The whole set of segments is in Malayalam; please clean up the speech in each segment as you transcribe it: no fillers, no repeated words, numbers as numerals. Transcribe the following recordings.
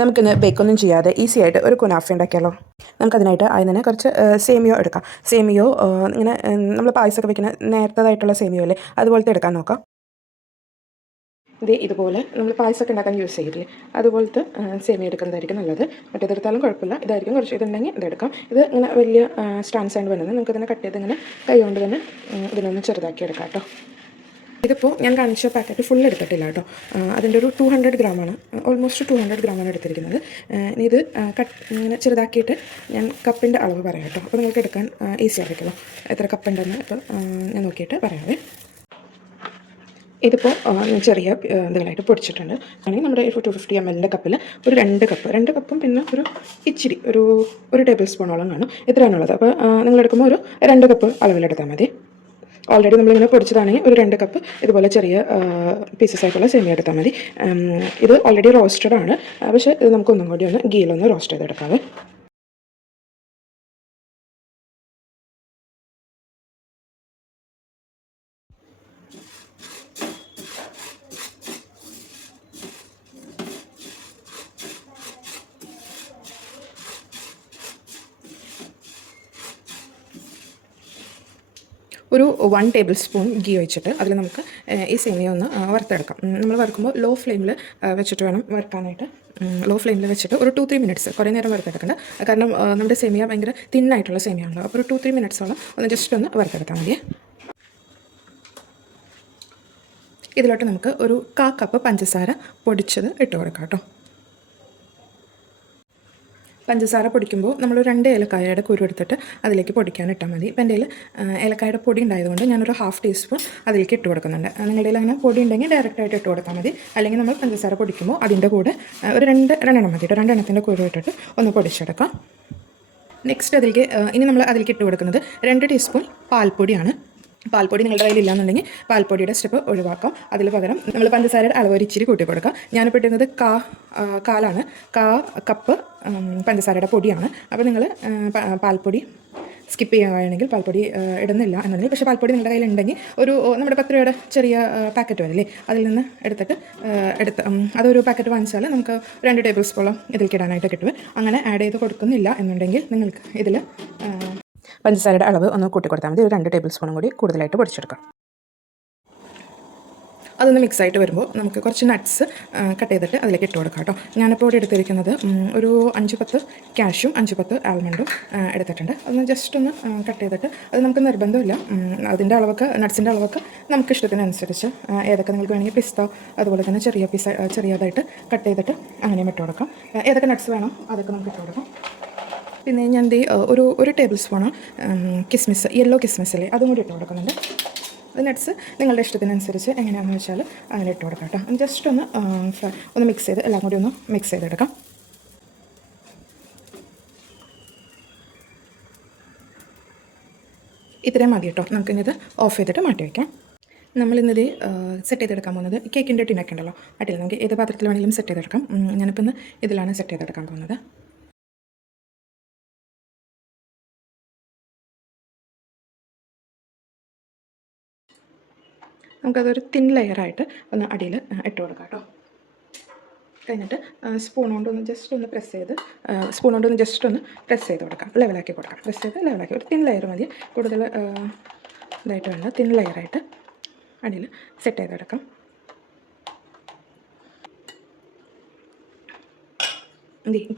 നമുക്കിന്ന് ബേക്കൊന്നും ചെയ്യാതെ ഈസി ആയിട്ട് ഒരു കുനാഫ ഉണ്ടാക്കിയാലോ. നമുക്കതിനായിട്ട് ആദ്യം തന്നെ കുറച്ച് സേമിയോ എടുക്കാം. സേമിയോ ഇങ്ങനെ നമ്മൾ പായസമൊക്കെ വെക്കുന്ന നേരത്തതായിട്ടുള്ള സേമിയോ അല്ലേ, അതുപോലത്തെ എടുക്കാൻ നോക്കാം. ഇതുപോലെ നമ്മൾ പായസമൊക്കെ ഉണ്ടാക്കാൻ യൂസ് ചെയ്യില്ലേ, അതുപോലത്തെ സേമിയ എടുക്കുന്നതായിരിക്കും നല്ലത്. മറ്റേതെടുത്താലും കുഴപ്പമില്ല, ഇതായിരിക്കും കുറച്ച് ഇതുണ്ടെങ്കിൽ ഇതെടുക്കാം. ഇത് ഇങ്ങനെ വലിയ സ്റ്റാൻഡ്സ് ആയിട്ട് വരുന്നത് നമുക്കിതിനെ കട്ട് ചെയ്ത് ഇങ്ങനെ കൈ കൊണ്ട് തന്നെ ഇതിനൊന്ന് ചെറുതാക്കി എടുക്കാം കേട്ടോ. ഇതിപ്പോൾ ഞാൻ കാണിച്ച പാക്കറ്റ് ഫുൾ എടുത്തിട്ടില്ല കേട്ടോ. അതിൻ്റെ ഒരു 200 ഗ്രാമാണ്, ഓൾമോസ്റ്റ് 200 ഗ്രാമാണ് എടുത്തിരിക്കുന്നത്. ഇനി ഇത് ഇങ്ങനെ ചെറുതാക്കിയിട്ട് ഞാൻ കപ്പിൻ്റെ അളവ് പറയാം കേട്ടോ. അപ്പോൾ നിങ്ങൾക്ക് എടുക്കാൻ ഈസി ആയിരിക്കുമല്ലോ എത്ര കപ്പ് ഉണ്ടെന്ന്. ഇപ്പോൾ ഞാൻ നോക്കിയിട്ട് പറയാവേ. ഇതിപ്പോൾ ചെറിയ ഇതുകളായിട്ട് പൊടിച്ചിട്ടുണ്ട്. ആണെങ്കിൽ നമ്മുടെ 250 ml കപ്പിൽ ഒരു 2 കപ്പും പിന്നെ ഒരു ഇച്ചിരി ഒരു ടേബിൾ സ്പൂണോളം കാണും, ഇത്രയാണുള്ളത്. അപ്പോൾ നിങ്ങളെടുക്കുമ്പോൾ ഒരു 2 കപ്പ് അളവിലെടുത്താൽ മതി. ഓൾറെഡി നമ്മളിങ്ങനെ പൊടിച്ചതാണെങ്കിൽ ഒരു 2 കപ്പ് ഇതുപോലെ ചെറിയ പീസസ് ആയിട്ടുള്ള സേമിയ എടുത്താൽ മതി. ഇത് ഓൾറെഡി റോസ്റ്റഡ് ആണ്, പക്ഷേ ഇത് നമുക്കൊന്നും കൂടി ഒന്ന് ഗീലൊന്ന് റോസ്റ്റ് ചെയ്തെടുക്കാവേ. ഒരു 1 ടേബിൾ സ്പൂൺ ഗീ ഒഴിച്ചിട്ട് അതിൽ നമുക്ക് ഈ സേമിയ ഒന്ന് വറുത്തെടുക്കാം. നമ്മൾ വറുക്കുമ്പോൾ ലോ ഫ്ലെയിമിൽ വെച്ചിട്ട് വേണം വറുക്കാനായിട്ട്. ലോ ഫ്ലെയിമിൽ വെച്ചിട്ട് ഒരു 2-3 മിനിറ്റ്സ്, കുറേ നേരം വറുത്തെടുക്കണ്ട. കാരണം നമ്മുടെ സേമിയ ഭയങ്കര തിന്നായിട്ടുള്ള സേമിയ ഉണ്ടോ, അപ്പോൾ ഒരു 2-3 മിനിറ്റ്സോളം ഒന്ന് ജസ്റ്റ് ഒന്ന് വറുത്തെടുത്താൽ മതി. ഇതിലോട്ട് നമുക്ക് ഒരു 1/4 കപ്പ് പഞ്ചസാര പൊടിച്ചത് ഇട്ട് കൊടുക്കാം കേട്ടോ. പഞ്ചസാര പൊടിക്കുമ്പോൾ നമ്മൾ 2 ഏലക്കായയുടെ കുരു എടുത്തിട്ട് അതിലേക്ക് പൊടിക്കാൻ ഇട്ടാൽ മതി. ഇപ്പം എൻ്റെ കയ്യിൽ ഏലക്കായയുടെ പൊടി ഉണ്ടായതുകൊണ്ട് ഞാനൊരു 1/2 ടീസ്പൂൺ അതിലേക്ക് ഇട്ട് കൊടുക്കുന്നുണ്ട്. നിങ്ങളുടെ കയ്യിൽ അങ്ങനെ പൊടി ഉണ്ടെങ്കിൽ ഡയറക്റ്റായിട്ട് ഇട്ട് കൊടുത്താൽ മതി. അല്ലെങ്കിൽ നമ്മൾ പഞ്ചസാര പൊടിക്കുമ്പോൾ അതിൻ്റെ കൂടെ ഒരു രണ്ടെണ്ണം മതി കേട്ടോ. 2 എണ്ണത്തിൻ്റെ കുരു ഇട്ടിട്ട് ഒന്ന് പൊടിച്ചെടുക്കാം. നെക്സ്റ്റ് ഇനി നമ്മൾ അതിലേക്ക് ഇട്ട് കൊടുക്കുന്നത് 2 ടീസ്പൂൺ പാൽപ്പൊടിയാണ്. പാൽപ്പൊടി നിങ്ങളുടെ കയ്യിലില്ലാന്നുണ്ടെങ്കിൽ പാൽപ്പൊടിയുടെ സ്റ്റെപ്പ് ഒഴിവാക്കാം. അതിൽ പകരം നമ്മൾ പഞ്ചസാരയുടെ അളവ് ഇച്ചിരി കൂട്ടി കൊടുക്കാം. ഞാനിപ്പോൾ ഇട്ടുന്നത് കാലാണ്, കപ്പ് പഞ്ചസാരയുടെ പൊടിയാണ്. അപ്പോൾ നിങ്ങൾ പാൽപ്പൊടി സ്കിപ്പ് ചെയ്യുകയാണെങ്കിൽ പാൽപ്പൊടി ഇടുന്നില്ല എന്നുണ്ടെങ്കിൽ, പക്ഷേ പാൽപ്പൊടി നിങ്ങളുടെ കയ്യിലുണ്ടെങ്കിൽ നമ്മുടെ 10 രൂപയുടെ ചെറിയ പാക്കറ്റ് വരില്ലേ, അതിൽ നിന്ന് അതൊരു പാക്കറ്റ് വാങ്ങിച്ചാൽ നമുക്ക് 2 ടേബിൾ സ്പൂണോളം ഇതിലേക്ക് ഇടാനായിട്ട് കിട്ടും. അങ്ങനെ ആഡ് ചെയ്ത് കൊടുക്കുന്നില്ല എന്നുണ്ടെങ്കിൽ നിങ്ങൾക്ക് ഇതിൽ പഞ്ചസാരയുടെ അളവ് ഒന്ന് കൂട്ടി കൊടുത്താൽ മതി. ഒരു 2 ടേബിൾ സ്പൂണും കൂടി കൂടുതലായിട്ട് പൊടിച്ചെടുക്കാം. അതൊന്ന് മിക്സ് ആയിട്ട് വരുമ്പോൾ നമുക്ക് കുറച്ച് നട്ട്സ് കട്ട് ചെയ്തിട്ട് അതിലേക്ക് ഇട്ട് കൊടുക്കാം കേട്ടോ. ഞാനിപ്പോൾ ഇവിടെ എടുത്തിരിക്കുന്നത് ഒരു 5-10 കാഷ്യും 5-10 ആൽമണ്ടും എടുത്തിട്ടുണ്ട്. അതൊന്ന് ജസ്റ്റ് ഒന്ന് കട്ട് ചെയ്തിട്ട്, അത് നമുക്ക് നിർബന്ധമില്ല, അതിൻ്റെ അളവൊക്കെ നട്ട്സിൻ്റെ അളവൊക്കെ നമുക്ക് ഇഷ്ടത്തിനനുസരിച്ച് ഏതൊക്കെ നിങ്ങൾക്ക് വേണമെങ്കിൽ പിസ്ത അതുപോലെ തന്നെ ചെറിയതായിട്ട് കട്ട് ചെയ്തിട്ട് അങ്ങനെയും ഇട്ട് കൊടുക്കാം. ഏതൊക്കെ നട്ട്സ് വേണം അതൊക്കെ നമുക്ക് ഇട്ട് കൊടുക്കാം. പിന്നെ ഞാൻ ഒരു ടേബിൾ സ്പൂണ് കിസ്മിസ്, യെല്ലോ കിസ്മിസ് അല്ലേ, അതും കൂടി ഇട്ട് കൊടുക്കുന്നുണ്ട്. അത് നട്ട്സ് നിങ്ങളുടെ ഇഷ്ടത്തിനനുസരിച്ച് എങ്ങനെയാണെന്ന് വെച്ചാൽ അങ്ങനെ ഇട്ട് കൊടുക്കാം കേട്ടോ. ജസ്റ്റ് ഒന്ന് മിക്സ് ചെയ്ത് എല്ലാം കൂടി ഒന്ന് മിക്സ് ചെയ്തെടുക്കാം. ഇത്രയും മതി കേട്ടോ. നമുക്കിത് ഓഫ് ചെയ്തിട്ട് മാറ്റി വയ്ക്കാം. നമ്മളിന്നത് സെറ്റ് ചെയ്തെടുക്കാൻ പോകുന്നത് കേക്കിൻ്റെ ടിന്നൊക്കെ ഉണ്ടല്ലോ, അതിൽ നമുക്ക് ഏത് പാത്രത്തിൽ വേണമെങ്കിലും സെറ്റ് ചെയ്തെടുക്കാം. ഞാനിപ്പോൾ ഇന്ന് ഇതിലാണ് സെറ്റ് ചെയ്തെടുക്കാൻ പോകുന്നത്. നമുക്കതൊരു തിൻ ലെയറായിട്ട് ഒന്ന് അടിയിൽ ഇട്ട് കൊടുക്കാം കേട്ടോ. കഴിഞ്ഞിട്ട് സ്പൂൺ കൊണ്ടൊന്ന് ജസ്റ്റ് ഒന്ന് പ്രസ് ചെയ്ത് കൊടുക്കാം, ലെവലാക്കി കൊടുക്കാം. പ്രസ് ചെയ്ത് ലെവലാക്കി ഒരു തിൻ ലെയർ മതി, കൂടുതൽ ഇതായിട്ട് വേണ്ട. തിൻ ലെയറായിട്ട് അടിയിൽ സെറ്റ് ചെയ്തെടുക്കാം.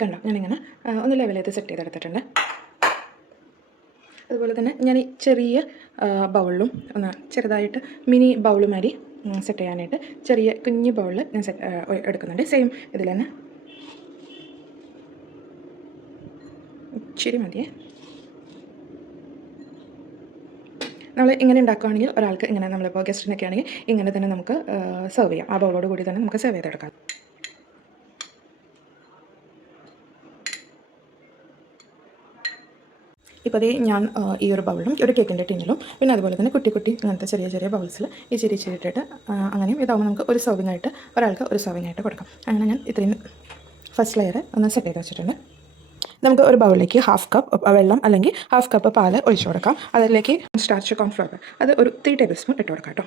കണ്ടോ, ഞാനിങ്ങനെ ഒന്ന് ലെവൽ ചെയ്ത് സെറ്റ് ചെയ്തെടുത്തിട്ടുണ്ട്. അതുപോലെ തന്നെ ഞാൻ ഈ ചെറിയ ബൗളിലും ഒന്ന് ചെറുതായിട്ട് മിനി ബൗൾ മാതിരി സെറ്റ് ചെയ്യാനായിട്ട് ചെറിയ കുഞ്ഞ് ബൗളിൽ ഞാൻ എടുക്കുന്നുണ്ട്. സെയിം ഇതിൽ തന്നെ ഇച്ചിരി മതിയേ. നമ്മൾ ഇങ്ങനെ ഉണ്ടാക്കുകയാണെങ്കിൽ ഒരാൾക്ക് ഇങ്ങനെ, നമ്മളിപ്പോൾ ഗസ്റ്റിനൊക്കെ ആണെങ്കിൽ ഇങ്ങനെ തന്നെ നമുക്ക് സെർവ് ചെയ്യാം. ആ ബൗളോട് കൂടി തന്നെ നമുക്ക് സെർവ് ചെയ്തെടുക്കാം. ഇപ്പോൾ ഞാൻ ഈ ഒരു ബൗളിലും ഒരു കേക്കിൻ്റെ ടിന്നിലും പിന്നെ അതുപോലെ തന്നെ കുട്ടി അങ്ങനത്തെ ചെറിയ ബൗൾസിൽ ഈ ചെറിയ ഇട്ടിട്ട് അങ്ങനെയും ഇതാവുമ്പോൾ നമുക്ക് ഒരു സർവിംഗ് ആയിട്ട് ഒരാൾക്ക് ഒരു സർവിംഗ് ആയിട്ട് കൊടുക്കാം. അങ്ങനെ ഞാൻ ഇത്രയും ഫസ്റ്റ് ലെയർ ഒന്ന് സെറ്റ് ചെയ്ത് വെച്ചിട്ടുണ്ട്. നമുക്ക് ഒരു ബൗളിലേക്ക് 1/2 കപ്പ് വെള്ളം അല്ലെങ്കിൽ 1/2 കപ്പ് പാല് ഒഴിച്ചു കൊടുക്കാം. അതിലേക്ക് സ്റ്റാർച്ച് കോൺഫ്ലവർ അത് ഒരു 3 ടേബിൾ സ്പൂൺ ഇട്ട് കൊടുക്കാം കേട്ടോ.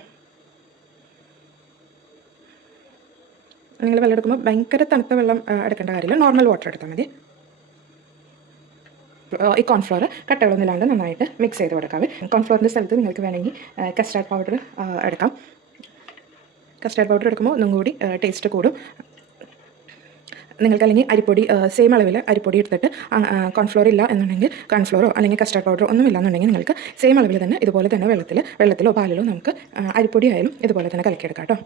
നിങ്ങൾ വെള്ളം എടുക്കുമ്പോൾ ഭയങ്കര തണുത്ത വെള്ളം എടുക്കേണ്ട കാര്യമില്ല, നോർമൽ വാട്ടർ എടുത്താൽ മതി. ഈ കോൺഫ്ലോർ കട്ടകളൊന്നുമില്ലാണ്ട് നന്നായിട്ട് മിക്സ് ചെയ്ത് കൊടുക്കാം. കോൺഫ്ലോറിൻ്റെ സ്ഥലത്ത് നിങ്ങൾക്ക് വേണമെങ്കിൽ കസ്റ്റാർഡ് പൗഡർ എടുക്കാം. കസ്റ്റാർഡ് പൗഡർ എടുക്കുമ്പോൾ ഒന്നും കൂടി ടേസ്റ്റ് കൂടും. നിങ്ങൾക്ക് അല്ലെങ്കിൽ അരിപ്പൊടി സെയിം അളവിൽ അരിപ്പൊടി എടുത്തിട്ട് കോൺഫ്ലോർ ഇല്ല എന്നുണ്ടെങ്കിൽ കോൺഫ്ലോറോ അല്ലെങ്കിൽ കസ്റ്റാർഡ് പൗഡറോ ഒന്നും ഇല്ല എന്നുണ്ടെങ്കിൽ നിങ്ങൾക്ക് സെയിം അളവിൽ തന്നെ ഇതുപോലെ തന്നെ വെള്ളത്തിലോ പാലിലോ നമുക്ക് അരിപ്പൊടി ആയാലും ഇതുപോലെ തന്നെ കലക്കിയെടുക്കാം കേട്ടോ.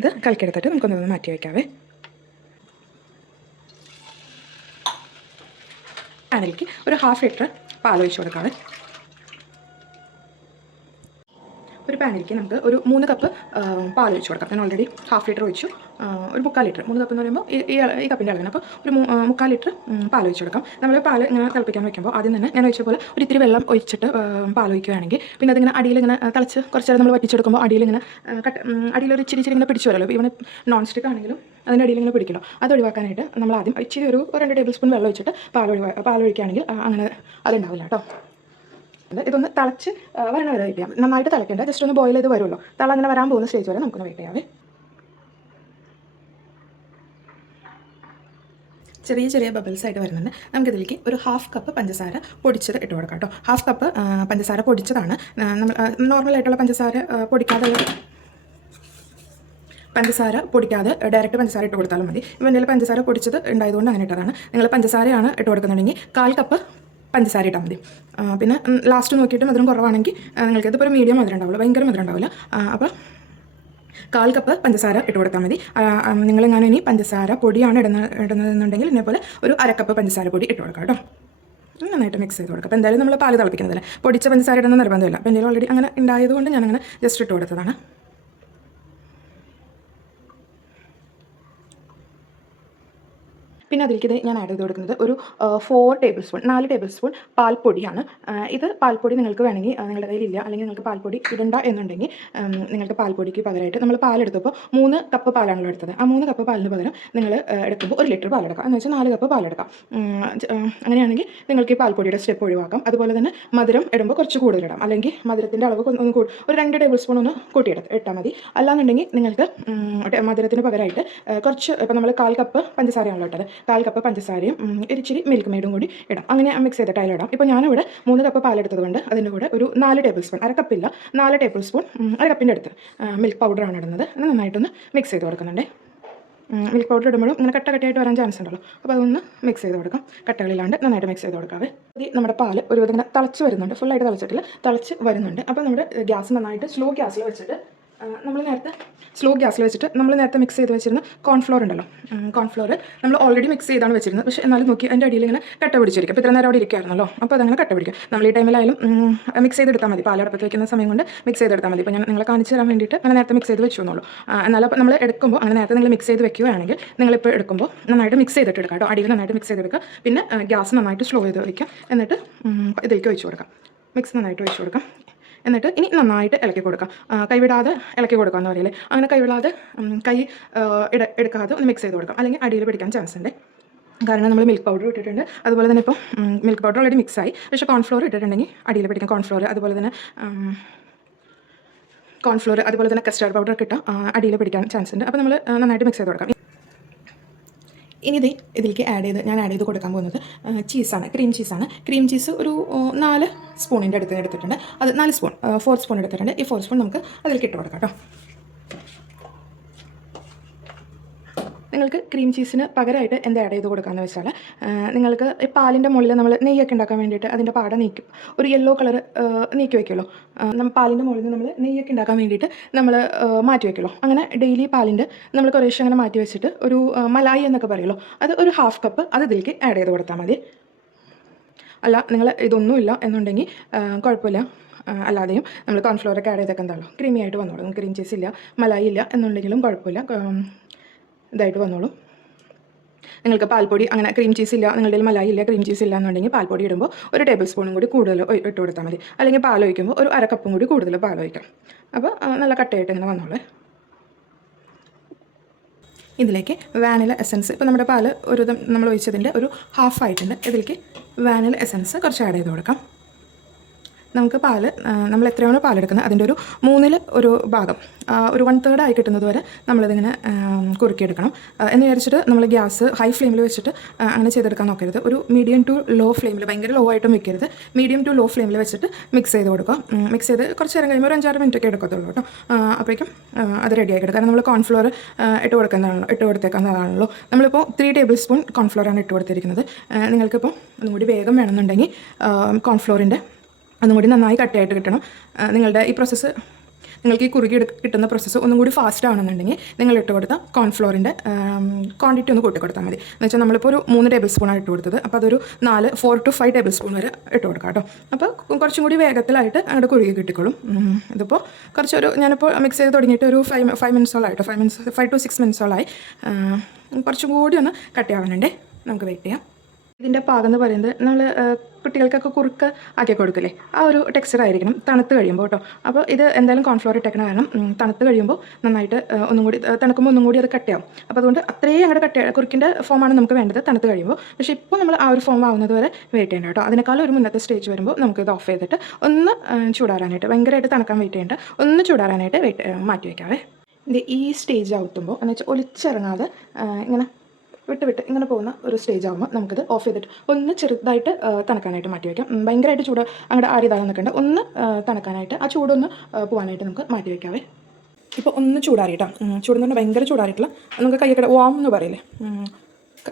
ഇത് കലക്കിയെടുത്തിട്ട് നമുക്കൊന്ന് മാറ്റി വയ്ക്കാവേ. പാനിലേക്ക് ഒരു 1/2 ലിറ്റർ പാൽ ഒഴിച്ച് കൊടുക്കാവേ. ഒരു പാനിലേക്ക് നമുക്ക് ഒരു 3 കപ്പ് പാൽ ഒഴിച്ച് കൊടുക്കാം. ഞാൻ ഓൾറെഡി 1/2 ലിറ്റർ ഒഴിച്ചു. ഒരു 3/4 ലിറ്റർ, 3 കപ്പ് എന്ന് പറയുമ്പോൾ ഈ കപ്പിൻ്റെ അളവിന് അപ്പോൾ ഒരു 3/4 ലിറ്റർ പാൽ ഒഴിച്ച് കൊടുക്കാം. നമ്മൾ പാൽ ഇങ്ങനെ തിളപ്പിക്കാൻ വയ്ക്കുമ്പോൾ ആദ്യം തന്നെ ഞാൻ ഒഴിച്ച പോലെ ഒരു ഇത്തിരി വെള്ളം ഒഴിച്ചിട്ട് പാൽ ഒഴിക്കുകയാണെങ്കിൽ പിന്നെ അതിങ്ങനെ അടിയിലിങ്ങനെ തിളച്ച് കുറച്ച് നേരം നമ്മൾ വറ്റിച്ചെടുക്കുമ്പോൾ അടിയിലിങ്ങനെ അടിയിലൊരു ഇച്ചിരി ഇങ്ങനെ പിടിച്ചു വരുമല്ലോ. ഇവന് നോൺ സ്റ്റിക്ക് ആണെങ്കിലും അതിൻ്റെ അടിയിൽ ഇങ്ങനെ പിടിക്കലോ. അത് ഒഴിവാക്കാനായിട്ട് നമ്മൾ ആദ്യം ഇച്ചിരി ഒരു 2 ടേബിൾ സ്പൂൺ വെള്ളം ഒഴിച്ചിട്ട് പാൽ ഒഴിക്കുകയാണെങ്കിൽ അങ്ങനെ അതുണ്ടാവില്ല കേട്ടോ. ഇതൊന്ന് തിളച്ച് വരണ വരെ വെയിറ്റ് ചെയ്യാം. നന്നായിട്ട് തിളക്കേണ്ട, ജസ്റ്റ് ഒന്ന് ബോയിൽ ചെയ്ത് വരുമല്ലോ. അങ്ങനെ വരാൻ പോകുന്ന സ്റ്റേജ് വരെ നമുക്കൊന്ന് വെയിറ്റ് ചെയ്യാവേ. ചെറിയ ബബിൾസ് ആയിട്ട് വരുന്നുണ്ട്. നമുക്കിതിലേക്ക് ഒരു 1/2 കപ്പ് പഞ്ചസാര പൊടിച്ചത് ഇട്ട് കൊടുക്കാം കേട്ടോ. 1/2 കപ്പ് പഞ്ചസാര പൊടിച്ചതാണ്. നമ്മൾ നോർമലായിട്ടുള്ള പഞ്ചസാര പൊടിക്കാതെ ഡയറക്റ്റ് പഞ്ചസാര ഇട്ട് കൊടുത്താലും മതി. ഇവൻ്റെ പഞ്ചസാര പൊടിച്ചത് ഉണ്ടായതുകൊണ്ട് അങ്ങനെ ഇട്ടതാണ്. നിങ്ങൾ പഞ്ചസാരയാണ് ഇട്ട് കൊടുക്കുന്നുണ്ടെങ്കിൽ 1/4 കപ്പ് പഞ്ചസാര ഇട്ടാൽ മതി. പിന്നെ ലാസ്റ്റ് നോക്കിയിട്ട് മധുരം കുറവാണെങ്കിൽ നിങ്ങൾക്ക് ഇതിപ്പോൾ ഒരു മീഡിയം മധുരം ഉണ്ടാവില്ല, ഭയങ്കര മധുരം ഉണ്ടാവില്ല. അപ്പോൾ 1/4 കപ്പ് പഞ്ചസാര ഇട്ട് കൊടുത്താൽ മതി. നിങ്ങളെങ്ങാനും ഇനി പഞ്ചസാര പൊടിയാണ് ഇടുന്നതെന്നുണ്ടെങ്കിൽ ഇതേപോലെ ഒരു 1/2 കപ്പ് പഞ്ചസാര പൊടി ഇട്ട് കൊടുക്കാം കേട്ടോ. നന്നായിട്ട് മിക്സ് ചെയ്ത് കൊടുക്കാം. അപ്പോൾ എന്തായാലും നമ്മൾ പാല് തിളപ്പിക്കുന്നതല്ലേ, പൊടിച്ച പഞ്ചസാര ഇടുന്ന നിർബന്ധമില്ല. അപ്പോൾ എൻ്റെ ഓൾറെഡി അങ്ങനെ ഉണ്ടായതുകൊണ്ട് ഞാനങ്ങനെ ജസ്റ്റ് ഇട്ട് കൊടുത്തതാണ്. പിന്നെ അതിലേക്ക് ഞാൻ ആഡ് ചെയ്ത് കൊടുക്കുന്നത് ഒരു 4 ടേബിൾ സ്പൂൺ 4 ടേബിൾ സ്പൂൺ പാൽപ്പൊടിയാണ്. ഇത് പാൽപ്പൊടി നിങ്ങൾക്ക് വേണമെങ്കിൽ നിങ്ങളുടെ കയ്യിലില്ല അല്ലെങ്കിൽ നിങ്ങൾക്ക് പാൽപ്പൊടി ഇടണ്ട എന്നുണ്ടെങ്കിൽ നിങ്ങൾക്ക് പാൽപ്പൊടിക്ക് പകരമായിട്ട് നമ്മൾ പാലെടുത്തപ്പോൾ 3 കപ്പ് പാലാണല്ലോ എടുത്തത്. ആ 3 കപ്പ് പാലിന് പകരം നിങ്ങൾ എടുക്കുമ്പോൾ 1 ലിറ്റർ പാലെടുക്കാം. എന്ന് വെച്ചാൽ 4 കപ്പ് പാലെടുക്കാം. അങ്ങനെയാണെങ്കിൽ നിങ്ങൾക്ക് ഈ പാൽപ്പൊടിയുടെ സ്റ്റെപ്പ് ഒഴിവാക്കാം. അതുപോലെ തന്നെ മധുരം ഇടുമ്പോൾ കുറച്ച് കൂടുതലിടാം, അല്ലെങ്കിൽ മധുരത്തിൻ്റെ അളവ് ഒന്ന് ഒരു 2 ടേബിൾ സ്പൂൺ ഒന്ന് ഇട്ടാൽ മതി. അല്ലാന്നുണ്ടെങ്കിൽ നിങ്ങൾക്ക് മധുരത്തിന് പകരമായിട്ട് കുറച്ച്, ഇപ്പോൾ നമ്മൾ 1/4 കപ്പ് പഞ്ചസാരയാണല്ലോ ഇട്ടത്, 1/4 കപ്പ് പഞ്ചസാരയും ഇച്ചിരി മിൽക്ക് മെയ്ഡും കൂടി ഇടാം. അങ്ങനെ മിക്സ് ചെയ്തിട്ട് അതിലിടാം. ഇപ്പോൾ ഞാനിവിടെ 3 കപ്പ് പാലെടുത്തത് കൊണ്ട് അതിൻ്റെ കൂടെ ഒരു 4 ടേബിൾ സ്പൂൺ, 1/2 കപ്പില്ല 4 ടേബിൾ സ്പൂൺ 1 കപ്പിൻ്റെ അടുത്ത് മിൽക്ക് പൗഡറാണ് ഇടുന്നത്. അത് നന്നായിട്ടൊന്ന് മിക്സ് ചെയ്ത് കൊടുക്കുന്നുണ്ട്. മിൽക്ക് പൗഡർ ഇടുമ്പോഴും ഇങ്ങനെ കട്ടയായിട്ട് വരാൻ ചാൻസ് ഉണ്ടല്ലോ. അപ്പോൾ അതൊന്ന് മിക്സ് ചെയ്ത് കൊടുക്കാം. കട്ടകളില്ലാണ്ട് നന്നായിട്ട് മിക്സ് ചെയ്ത് കൊടുക്കാവേ. നമ്മുടെ പാല് ഒരു ഇങ്ങനെ തിളച്ച് വരുന്നുണ്ട്, ഫുള്ളായിട്ട് തിളച്ചിട്ടില്ല, തിളച്ച് വരുന്നുണ്ട്. അപ്പോൾ നമ്മുടെ ഗ്യാസ് നന്നായിട്ട് സ്ലോ ഗ്യാസിൽ വെച്ചിട്ട് നമ്മൾ നേരത്തെ മിക്സ് ചെയ്ത് വെച്ചിരുന്ന കോൺഫ്ലോർ ഉണ്ടല്ലോ, കോൺഫ്ലോർ നമ്മൾ ഓൾറെഡി മിക്സ് ചെയ്താണ് വെച്ചിരുന്നത്. പക്ഷേ എന്നാലും നോക്കി അതിൻ്റെ അടിയിൽ ഇങ്ങനെ കട്ട പിടിച്ചിരിക്കും. അപ്പോൾ ഇത്ര നേരം അവിടെ ഇരിക്കുമായിരുന്നല്ലോ, അപ്പോൾ അതങ്ങനെ കട്ട പിടിക്കും. നമ്മൾ ഈ ടൈമിലായാലും മിക്സ് ചെയ്തെടുത്താൽ മതി. പാലടപ്പത്ത് വയ്ക്കുന്ന സമയം കൊണ്ട് മിക്സ് ചെയ്തെടുത്താൽ മതി. ഇപ്പോൾ ഞാൻ നിങ്ങളെ കാണിച്ച് തരാൻ വേണ്ടിയിട്ട് അങ്ങനെ നേരത്തെ മിക്സ് ചെയ്ത് വെച്ചു എന്നുള്ളൂ. എന്നാലും അപ്പോൾ നമ്മൾ എടുക്കുമ്പോൾ അങ്ങനെ നേരത്തെ നിങ്ങൾ മിക്സ് ചെയ്ത് വെക്കുകയാണെങ്കിൽ നിങ്ങളിപ്പോൾ എടുക്കുമ്പോൾ നന്നായിട്ട് മിക്സ് ചെയ്തിട്ട് എടുക്കാം കേട്ടോ. അടിയിൽ നന്നായിട്ട് മിക്സ് ചെയ്തെടുക്കുക. പിന്നെ ഗ്യാസ് നന്നായിട്ട് സ്ലോ ചെയ്ത് വയ്ക്കാം. എന്നിട്ട് ഇതിലേക്ക് ഒഴിച്ച് കൊടുക്കാം. മിക്സ് നന്നായിട്ട് ഒഴിച്ച് കൊടുക്കാം. എന്നിട്ട് ഇനി നന്നായിട്ട് ഇളക്കി കൊടുക്കാം. കൈവിടാതെ ഇളക്കി കൊടുക്കുക എന്ന് പറയില്ലേ, അങ്ങനെ കൈവിടാതെ കൈ എടുക്കാതെ ഒന്ന് മിക്സ് ചെയ്ത് കൊടുക്കാം. അല്ലെങ്കിൽ അടിയിൽ പിടിക്കാൻ ചാൻസ് ഉണ്ട്. കാരണം നമ്മൾ മിൽക്ക് പൗഡർ ഇട്ടിട്ടുണ്ട്. അതുപോലെ തന്നെ ഇപ്പോൾ മിൽക്ക് പൗഡർ ഓൾറെഡി മിക്സായി. പക്ഷേ കോൺഫ്ലോർ ഇട്ടിട്ടുണ്ടെങ്കിൽ അടിയിൽ പിടിക്കാം. കോൺഫ്ലോർ അതുപോലെ തന്നെ കസ്റ്റാർഡ് പൗഡർ ഒക്കെ ഇട്ടാൽ അടിയിൽ പിടിക്കാൻ ചാൻസ് ഉണ്ട്. അപ്പോൾ നമ്മൾ നന്നായിട്ട് മിക്സ് ചെയ്ത് കൊടുക്കാം. ഇനി ഇതിലേക്ക് ഞാൻ ആഡ് ചെയ്ത് കൊടുക്കാൻ പോകുന്നത് ചീസാണ്, ക്രീം ചീസാണ്. ക്രീം ചീസ് ഒരു 4 സ്പൂണിൻ്റെ അടുത്ത് എടുത്തിട്ടുണ്ട്. അത് 4 സ്പൂൺ 4 സ്പൂൺ എടുത്തിട്ടുണ്ട്. ഈ 4 സ്പൂൺ നമുക്ക് അതിലേക്ക് ഇട്ട് കൊടുക്കാം കേട്ടോ. നിങ്ങൾക്ക് ക്രീം ചീസിന് പകരമായിട്ട് എന്ത് ആഡ് ചെയ്ത് കൊടുക്കാമെന്ന് വെച്ചാൽ നിങ്ങൾക്ക് ഈ പാലിൻ്റെ മുകളിൽ നമ്മൾ നെയ്യൊക്കെ ഉണ്ടാക്കാൻ വേണ്ടിയിട്ട് അതിൻ്റെ പാട നീക്കും, ഒരു യെല്ലോ കളർ നീക്കി വയ്ക്കുമല്ലോ. നമ്മൾ പാലിൻ്റെ മുകളിൽ നമ്മൾ നെയ്യൊക്കെ ഉണ്ടാക്കാൻ വേണ്ടിയിട്ട് നമ്മൾ മാറ്റി വയ്ക്കുമല്ലോ. അങ്ങനെ ഡെയിലി പാലിൻ്റെ നമ്മൾ കുറേശ്ശെ അങ്ങനെ മാറ്റി വെച്ചിട്ട് ഒരു മലായി എന്നൊക്കെ പറയുമല്ലോ, അത് ഒരു 1/2 കപ്പ് അത് ഇതിലേക്ക് ആഡ് ചെയ്ത് കൊടുത്താൽ മതി. അല്ല നിങ്ങൾ ഇതൊന്നുമില്ല എന്നുണ്ടെങ്കിൽ കുഴപ്പമില്ല, അല്ലാതെയും നമ്മൾ കോൺഫ്ലോറൊക്കെ ആഡ് ചെയ്തൊക്കെ എന്താണല്ലോ ക്രീമി ആയിട്ട് വന്നോളൂ. ക്രീം ചീസ് ഇല്ല മലായി ഇല്ല എന്നുണ്ടെങ്കിലും കുഴപ്പമില്ല, ഇതായിട്ട് വന്നോളൂ. നിങ്ങൾക്ക് പാൽപ്പൊടി അങ്ങനെ ക്രീം ചീസ് ഇല്ല, നിങ്ങളുടെ മലായി ഇല്ല, ക്രീം ചീസ് ഇല്ല എന്നുണ്ടെങ്കിൽ പാൽപ്പൊടി ഇടുമ്പോൾ 1 ടേബിൾ സ്പൂണും കൂടി കൂടുതൽ ഇട്ട് കൊടുത്താൽ മതി. അല്ലെങ്കിൽ പാലൊഴിക്കുമ്പോൾ ഒരു 1/2 കപ്പും കൂടി കൂടുതൽ പാലൊഴിക്കാം. അപ്പോൾ നല്ല കട്ടയായിട്ട് ഇങ്ങനെ വന്നോളൂ. ഇതിലേക്ക് വാനില എസൻസ്, ഇപ്പോൾ നമ്മുടെ പാല് ഒരു നമ്മൾ ഒഴിച്ചതിൻ്റെ ഒരു ഹാഫ് ആയിട്ടുണ്ട്. ഇതിലേക്ക് വാനില എസൻസ് കുറച്ച് ആഡ് ചെയ്ത് കൊടുക്കാം. നമുക്ക് പാല് നമ്മൾ എത്രയാണോ പാലെടുക്കുന്നത് അതിൻ്റെ ഒരു മൂന്നിൽ ഒരു ഭാഗം ഒരു 1/3 ആയി കിട്ടുന്നത് വരെ നമ്മളിതിങ്ങനെ കുറുക്കിയെടുക്കണം. എന്ന് വിചാരിച്ചിട്ട് നമ്മൾ ഗ്യാസ് ഹൈ ഫ്ലെയിമിൽ വെച്ചിട്ട് അങ്ങനെ ചെയ്തെടുക്കാൻ നോക്കരുത്. ഒരു മീഡിയം ടു ലോ ഫ്ലെയിമിൽ, ഭയങ്കര ലോ ആയിട്ടും വെക്കരുത്, മീഡിയം ടു ലോ ഫ്ലെയിമിൽ വെച്ചിട്ട് മിക്സ് ചെയ്ത് കൊടുക്കുക. മിക്സ് ചെയ്ത് കുറച്ച് നേരം കഴിയുമ്പോൾ ഒരു 5-6 മിനിറ്റ് ഒക്കെ എടുക്കത്തുള്ളൂ കേട്ടോ. അപ്പോഴേക്കും അത് റെഡി ആക്കിയിട്ട്, കാരണം നമ്മൾ കോൺഫ്ലോർ ഇട്ട് കൊടുത്തേക്കുന്നതാണല്ലോ. നമ്മളിപ്പോൾ 3 ടേബിൾ സ്പൂൺ കോൺഫ്ലോറാണ് ഇട്ട് കൊടുത്തിരിക്കുന്നത്. നിങ്ങൾക്കിപ്പോൾ ഒന്നും കൂടി വേഗം വേണമെന്നുണ്ടെങ്കിൽ കോൺഫ്ലോറിൻ്റെ ഒന്നും കൂടി നന്നായി കട്ടിയായിട്ട് കിട്ടണം. നിങ്ങളുടെ ഈ പ്രോസസ്സ്, നിങ്ങൾക്ക് ഈ കുറുകി കിട്ടുന്ന പ്രോസസ്സ് ഒന്നും കൂടി ഫാസ്റ്റ് ആണെന്നുണ്ടെങ്കിൽ നിങ്ങൾ ഇട്ട് കൊടുത്ത കോൺഫ്ലോറിൻ്റെ ക്വാണ്ടിറ്റി ഒന്ന് കൂട്ടി കൊടുത്താൽ മതി. എന്ന് വെച്ചാൽ നമ്മളിപ്പോൾ ഒരു 3 ടേബിൾ സ്പൂണാണ് ഇട്ട് കൊടുത്തത്, അപ്പോൾ അതൊരു 4 to 5 ടേബിൾ സ്പൂൺ വരെ ഇട്ട് കൊടുക്കാം കേട്ടോ. അപ്പോൾ കുറച്ചും കൂടി വേഗത്തിലായിട്ട് അങ്ങോട്ട് കുറുകി കിട്ടിക്കോളും. ഇതിപ്പോൾ ഞാനിപ്പോൾ മിക്സ് ചെയ്ത് തുടങ്ങിയിട്ട് ഒരു 5 മിനിറ്റ്സോളായിട്ടോ, 5 to 6 മിനിറ്റ്സോളായി. കുറച്ചും കൂടി ഒന്ന് കട്ടിയാവാനുണ്ടേ, നമുക്ക് വെയിറ്റ് ചെയ്യാം. ഇതിൻ്റെ പാകം എന്ന് പറയുന്നത് നമ്മൾ കുട്ടികൾക്കൊക്കെ കുറുക്ക് ആക്കി കൊടുക്കില്ലേ, ആ ഒരു ടെക്സ്ചർ ആയിരിക്കണം തണുത്ത് കഴിയുമ്പോൾ കേട്ടോ. അപ്പോൾ ഇത് എന്തായാലും കോൺഫ്ലോർ ഇട്ടേക്കണ കാരണം തണുത്ത് കഴിയുമ്പോൾ നന്നായിട്ട് ഒന്നും കൂടി തണുക്കുമ്പോൾ ഒന്നും കൂടി അത് കട്ടിയാവും. അപ്പോൾ അതുകൊണ്ട് അത്രയും അങ്ങോട്ട് കുറുക്കിൻ്റെ ഫോമാണ് നമുക്ക് വേണ്ടത് തണുത്ത് കഴിയുമ്പോൾ. പക്ഷേ ഇപ്പോൾ നമ്മൾ ആ ഒരു ഫോം ആവുന്നത് വരെ വെയിറ്റ് ചെയ്യേണ്ട കേട്ടോ. അതിനേക്കാളും ഒരു മുന്നത്തെ സ്റ്റേജ് വരുമ്പോൾ നമുക്കിത് ഓഫ് ചെയ്തിട്ട് ഒന്ന് ചൂടാറാനായിട്ട്, ഭയങ്കരമായിട്ട് തണുക്കാൻ വെയിറ്റ് ചെയ്യേണ്ട, ഒന്ന് ചൂടാറാനായിട്ട് മാറ്റി വയ്ക്കാവേ. ഇത് ഈ സ്റ്റേജ് ആവുമ്പോൾ എന്ന് വെച്ചാൽ ഒലിച്ചിറങ്ങാതെ ഇങ്ങനെ വിട്ട് ഇങ്ങനെ പോകുന്ന ഒരു സ്റ്റേജ് ആകുമ്പോൾ നമുക്കിത് ഓഫ് ചെയ്തിട്ട് ഒന്ന് ചെറുതായിട്ട് തണുക്കാനായിട്ട് മാറ്റി വയ്ക്കാം. ഭയങ്കരമായിട്ട് ചൂട് അങ്ങോട്ട് ആരിതാകാൻ നിൽക്കേണ്ട, ഒന്ന് തണുക്കാനായിട്ട്, ആ ചൂടൊന്ന് പോകാനായിട്ട് നമുക്ക് മാറ്റി വയ്ക്കാവേ. ഇപ്പോൾ ഒന്ന് ചൂടാറിയിട്ടോ, ചൂടെന്ന് പറഞ്ഞാൽ ഭയങ്കര ചൂടാറിയിട്ടില്ല, നമുക്ക് കൈയൊക്കെ വാം എന്ന് പറയില്ലേ,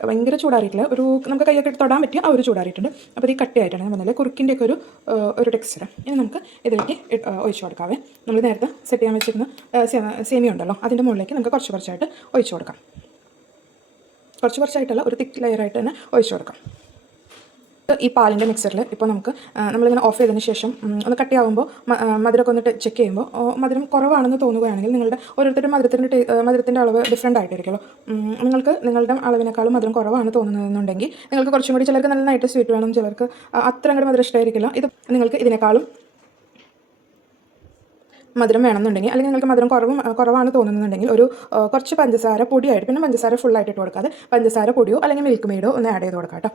ഭയങ്കര ചൂടാറിയിട്ടില്ല, ഒരു നമുക്ക് കൈയൊക്കെ തൊടാൻ പറ്റിയ ആ ഒരു ചൂടാറിയിട്ടുണ്ട്. അപ്പോൾ ഈ കട്ടിയായിട്ടാണ് ഞാൻ പറഞ്ഞത് കുറുക്കിൻ്റെയൊക്കെ ഒരു ടെക്സ്ചർ. ഇനി നമുക്ക് ഇതിലേക്ക് ഒഴിച്ചു കൊടുക്കാവേ. നമ്മൾ നേരത്തെ സെറ്റ് ചെയ്യാൻ വെച്ചിരുന്ന സേമിയ ഉണ്ടല്ലോ, അതിൻ്റെ മുകളിലേക്ക് നമുക്ക് കുറച്ചായിട്ട് ഒഴിച്ചു കൊടുക്കാം. കുറച്ചായിട്ടല്ല, ഒരു തിക്ക് ലെയറായിട്ട് തന്നെ ഒഴിച്ചു കൊടുക്കാം. ഈ പാലിൻ്റെ മിക്സറിൽ ഇപ്പോൾ നമ്മളിങ്ങനെ ഓഫ് ചെയ്തതിന് ശേഷം ഒന്ന് കട്ടിയാവുമ്പോൾ മധുരമൊക്കെ ഒന്ന് ചെക്ക് ചെയ്യുമ്പോൾ മധുരം കുറവാണെന്ന് തോന്നുകയാണെങ്കിൽ, നിങ്ങളുടെ ഓരോരുത്തരുടെ മധുരത്തിൻ്റെ അളവ് ഡിഫറെൻ്റ് ആയിട്ടിരിക്കുമല്ലോ. നിങ്ങൾക്ക് നിങ്ങളുടെ അളവിനേക്കാളും മധുരം കുറവാണ് തോന്നുന്നതെന്നുണ്ടെങ്കിൽ നിങ്ങൾക്ക് കുറച്ചും കൂടി, ചിലർക്ക് നന്നായിട്ട് സ്വീറ്റ് വേണം, ചിലർക്ക് അത്ര അങ്ങോട്ട് മധുരം ഇഷ്ടമായിരിക്കില്ല. ഇത് നിങ്ങൾക്ക് ഇതിനേക്കാളും മധുരം വേണമെന്നുണ്ടെങ്കിൽ, അല്ലെങ്കിൽ നിങ്ങൾക്ക് മധുരം കുറവാണ് തോന്നുന്നുണ്ടെങ്കിൽ കുറച്ച് പഞ്ചസാര പൊടിയായിട്ട്, പിന്നെ പഞ്ചസാര ഫുള്ളായിട്ട് ഇട്ട് കൊടുക്കാതെ പഞ്ചസാര പൊടിയോ അല്ലെങ്കിൽ മിൽക്ക് മെയ്ഡോ ഒന്ന് ആഡ് ചെയ്ത് കൊടുക്കാം കേട്ടോ.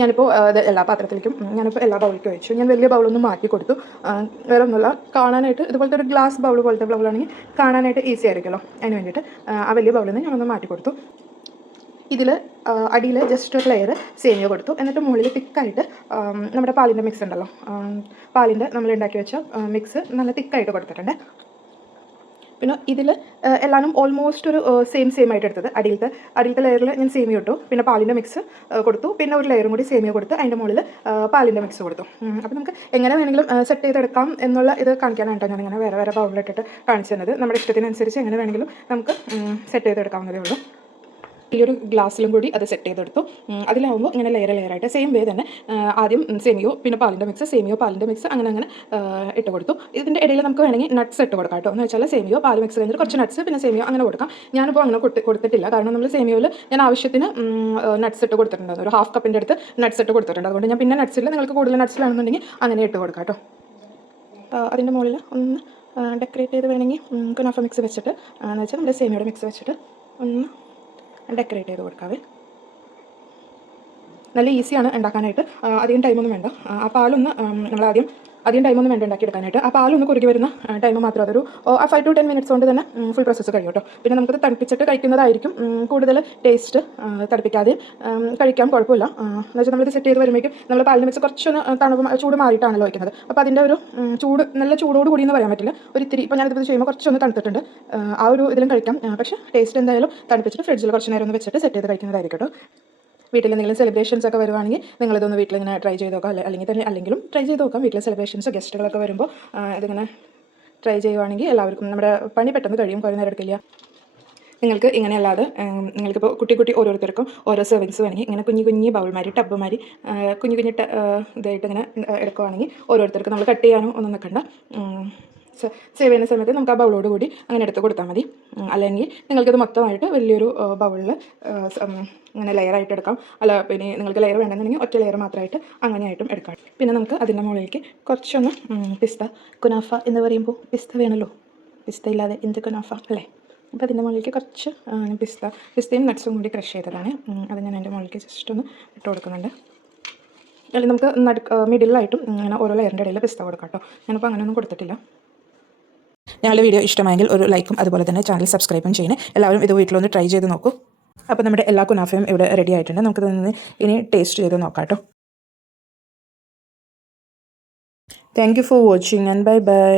ഞാനിപ്പോൾ ഇത് എല്ലാ പാത്രത്തിലേക്കും, ഞാനിപ്പോൾ എല്ലാ ബൗളിലേക്കും വെച്ചു. ഞാൻ വലിയ ബൗളൊന്നും മാറ്റി കൊടുത്തു. വേറെ ഒന്നുമില്ല, കാണാനായിട്ട് ഇതുപോലത്തെ ഒരു ഗ്ലാസ് പോലത്തെ ബൗളാണെങ്കിൽ കാണാനായിട്ട് ഈസി ആയിരിക്കുമല്ലോ, അതിന് വേണ്ടിയിട്ട് ആ വലിയ ബൗളിൽ നിന്ന് ഞാനൊന്ന് മാറ്റി കൊടുത്തു. ഇതിൽ അടിയിൽ ജസ്റ്റ് ഒരു ലെയർ സേമിയ കൊടുത്തു, എന്നിട്ട് മുകളിൽ തിക്കായിട്ട് നമ്മുടെ പാലിൻ്റെ മിക്സ് ഉണ്ടല്ലോ, പാലിൻ്റെ നമ്മൾ ഉണ്ടാക്കി വെച്ച മിക്സ് നല്ല തിക്കായിട്ട് കൊടുത്തിട്ടുണ്ട്. പിന്നെ ഇതിൽ എല്ലാവരും ഓൾമോസ്റ്റ് ഒരു സെയിം ആയിട്ട് എടുത്തത്. അടിയിലത്തെ ലെയറിൽ ഞാൻ സേമിയ ഇട്ടു, പിന്നെ പാലിൻ്റെ മിക്സ് കൊടുത്തു, പിന്നെ ഒരു ലെയറും കൂടി സേമിയ കൊടുത്ത് അതിൻ്റെ മുകളിൽ പാലിൻ്റെ മിക്സ് കൊടുത്തു. അപ്പോൾ നമുക്ക് എങ്ങനെ വേണമെങ്കിലും സെറ്റ് ചെയ്തെടുക്കാം എന്നുള്ള ഇത് കാണിക്കാനായിട്ടോ ഞാനിങ്ങനെ വേറെ ബൗളിലിട്ടിട്ട് കാണിച്ചു തന്നത്. നമ്മുടെ ഇഷ്ടത്തിനനുസരിച്ച് എങ്ങനെ വേണമെങ്കിലും നമുക്ക് സെറ്റ് ചെയ്തെടുക്കാവുന്നതേ ഉള്ളൂ. വലിയൊരു ഗ്ലാസ്സിലും കൂടി അത് സെറ്റ് ചെയ്തെടുത്തു. അതിലാവുമ്പോൾ ഇങ്ങനെ ലെയറായിട്ട് സെയിം വേ തന്നെ ആദ്യം സേമിയോ പിന്നെ പാലിൻ്റെ മിക്സ്, സേമിയോ പാലിൻ്റെ മിക്സ് അങ്ങനെ ഇട്ട് കൊടുത്തു. ഇതിൻ്റെ ഇടയിൽ നമുക്ക് വേണമെങ്കിൽ നട്ട്സ് ഇട്ട് കൊടുക്കാം കേട്ടോ. എന്ന് വെച്ചാൽ സേമിയോ പാൽ മിക്സ് കഴിഞ്ഞിട്ട് കുറച്ച് നട്ട്സ് പിന്നെ സേമിയോ അങ്ങനെ കൊടുക്കാം. ഞാനിപ്പോൾ അങ്ങനെ കൊടുത്തിട്ടില്ല, കാരണം നമ്മൾ സേമിയോയിൽ ഞാൻ ആവശ്യത്തിന് നട്ട്സ് ഇട്ട് കൊടുത്തിട്ടുണ്ട്, ഒരു 1/2 കപ്പിൻ്റെ അടുത്ത് നട്ട്സ് ഇട്ട് കൊടുത്തിട്ടുണ്ട്. അതുകൊണ്ട് ഞാൻ പിന്നെ നട്ട്സിൽ നിങ്ങൾക്ക് കൂടുതൽ നട്ട്സ് വേണമെന്നുണ്ടെങ്കിൽ അങ്ങനെ ഇട്ട് കൊടുക്കാം കേട്ടോ. അതിൻ്റെ മുകളിൽ ഒന്ന് ഡെക്കറേറ്റ് ചെയ്ത് വേണമെങ്കിൽ കുനാഫ മിക്സ് വെച്ചിട്ട്, എന്ന് വെച്ചാൽ നമ്മുടെ സേമിയോയുടെ മിക്സ് വെച്ചിട്ട് ഒന്ന് ഡെക്കറേറ്റ് ചെയ്ത് കൊടുക്കാവേ. നല്ല ഈസിയാണ് ഉണ്ടാക്കാനായിട്ട്, അധികം ടൈമൊന്നും വേണ്ട. ആ പാലൊന്ന് നമ്മളാദ്യം അധികം ടൈമൊന്നും വേണ്ട ഉണ്ടാക്കിയെടുക്കാനായിട്ട്. ആ പാലൊന്ന് കുറുകി വരുന്ന ടൈം മാത്രം, അതൊരു 5 to 10 മിനിറ്റ്സ് കൊണ്ട് തന്നെ ഫുൾ പ്രോസസ്സ് കഴിയും കേട്ടോ. പിന്നെ നമുക്കത് തണുപ്പിച്ചിട്ട് കഴിക്കുന്നതായിരിക്കും കൂടുതൽ ടേസ്റ്റ്. തണുപ്പിക്കാതെ കഴിക്കാൻ കുഴപ്പമില്ല. എന്ന് വെച്ചാൽ നമ്മളിത് സെറ്റ് ചെയ്ത് വരുമ്പോഴേക്കും നമ്മൾ പാലിന് വെച്ച് കുറച്ചൊന്ന് ചൂട് മാറിയിട്ടാണല്ലോ വയ്ക്കുന്നത്. അപ്പോൾ അതിൻ്റെ ഒരു നല്ല ചൂടോട് കൂടി എന്ന് പറയാൻ പറ്റില്ല, ഒരിത്തിരി. ഇപ്പോൾ ഞാനിത് ചെയ്യുമ്പോൾ കുറച്ചൊന്ന് തണുത്തിട്ടുണ്ട്, ആ ഒരു ഇതിലും കഴിക്കാം. പക്ഷേ ടേസ്റ്റ് എന്തായാലും തണുപ്പിച്ചിട്ട് ഫ്രിഡ്ജിൽ കുറച്ച് നേരം ഒന്ന് വെച്ചിട്ട് സെറ്റ് ചെയ്ത് കഴിക്കുന്നതായിരിക്കും കേട്ടോ. വീട്ടിൽ എന്തെങ്കിലും സെലിബ്രേഷൻസ് ഒക്കെ വരുവാണെങ്കിൽ നിങ്ങളിതൊന്ന് വീട്ടിലിങ്ങനെ ട്രൈ ചെയ്ത് നോക്കാം, അല്ലെങ്കിലും ട്രൈ ചെയ്ത് നോക്കാം. വീട്ടിലെ സെലിബ്രേഷൻസ് ഗസ്റ്റുകളൊക്കെ വരുമ്പോൾ ഇതിങ്ങനെ ട്രൈ ചെയ്യുവാണെങ്കിൽ എല്ലാവർക്കും നമ്മുടെ പണി പെട്ടെന്ന് കഴിയും, കുറേ നേരം എടുക്കില്ല. നിങ്ങൾക്ക് ഇങ്ങനെ അല്ലാതെ നിങ്ങൾക്കിപ്പോൾ കുട്ടി ഓരോരുത്തർക്കും ഓരോ സെർവിങ്സ് വേണമെങ്കിൽ ഇങ്ങനെ കുഞ്ഞി ബൗൾമാരി ടബ്ബുമാരി കുഞ്ഞു ഇതായിട്ട് ഇങ്ങനെ എടുക്കുവാണെങ്കിൽ ഓരോരുത്തർക്കും നമ്മൾ കട്ട് ചെയ്യാനോ ഒന്നും നിൽക്കണ്ട. സേവ് ചെയ്യുന്ന സമയത്ത് നമുക്ക് ആ ബൗളോട് കൂടി അങ്ങനെ എടുത്ത് കൊടുത്താൽ മതി. അല്ലെങ്കിൽ നിങ്ങൾക്കത് മൊത്തമായിട്ട് വലിയൊരു ബൗളിൽ ഇങ്ങനെ ലെയറായിട്ട് എടുക്കാം. പിന്നെ നിങ്ങൾക്ക് ലെയർ വേണമെന്നുണ്ടെങ്കിൽ ഒറ്റ ലെയർ മാത്രമായിട്ട് അങ്ങനെയായിട്ടും എടുക്കാം. പിന്നെ നമുക്ക് അതിൻ്റെ മുകളിലേക്ക് കുറച്ചൊന്ന് പിസ്ത, കുനാഫ എന്ന് പറയുമ്പോൾ പിസ്ത വേണമല്ലോ, പിസ്ത ഇല്ലാതെ എന്ത് കുനാഫ അല്ലേ. അപ്പോൾ അതിൻ്റെ മുകളിലേക്ക് കുറച്ച് പിസ്തയും നട്ട്സും കൂടി ക്രഷ് ചെയ്തതാണ്, അത് ഞാൻ അതിൻ്റെ മുകളിലേക്ക് ജസ്റ്റ് ഒന്ന് ഇട്ട് കൊടുക്കുന്നുണ്ട്. അല്ലെങ്കിൽ നമുക്ക് മിഡിലായിട്ടും ഇങ്ങനെ ഓരോ ലെയറിൻ്റെ ഇടയിൽ പിസ്ത കൊടുക്കാം കേട്ടോ. ഞാനിപ്പോൾ അങ്ങനെയൊന്നും കൊടുത്തിട്ടില്ല. ഞങ്ങളുടെ വീഡിയോ ഇഷ്ടമായെങ്കിൽ ഒരു ലൈക്കും അതുപോലെ തന്നെ ചാനൽ സബ്സ്ക്രൈബും ചെയ്യണേ. എല്ലാവരും ഇത് വീട്ടിലൊന്ന് ട്രൈ ചെയ്ത് നോക്കൂ. അപ്പോൾ നമ്മുടെ എല്ലാ കുനാഫയും ഇവിടെ റെഡി ആയിട്ടുണ്ട്. നമുക്കിത് ഇനി ടേസ്റ്റ് ചെയ്ത് നോക്കാം കേട്ടോ. Thank you for watching and bye bye.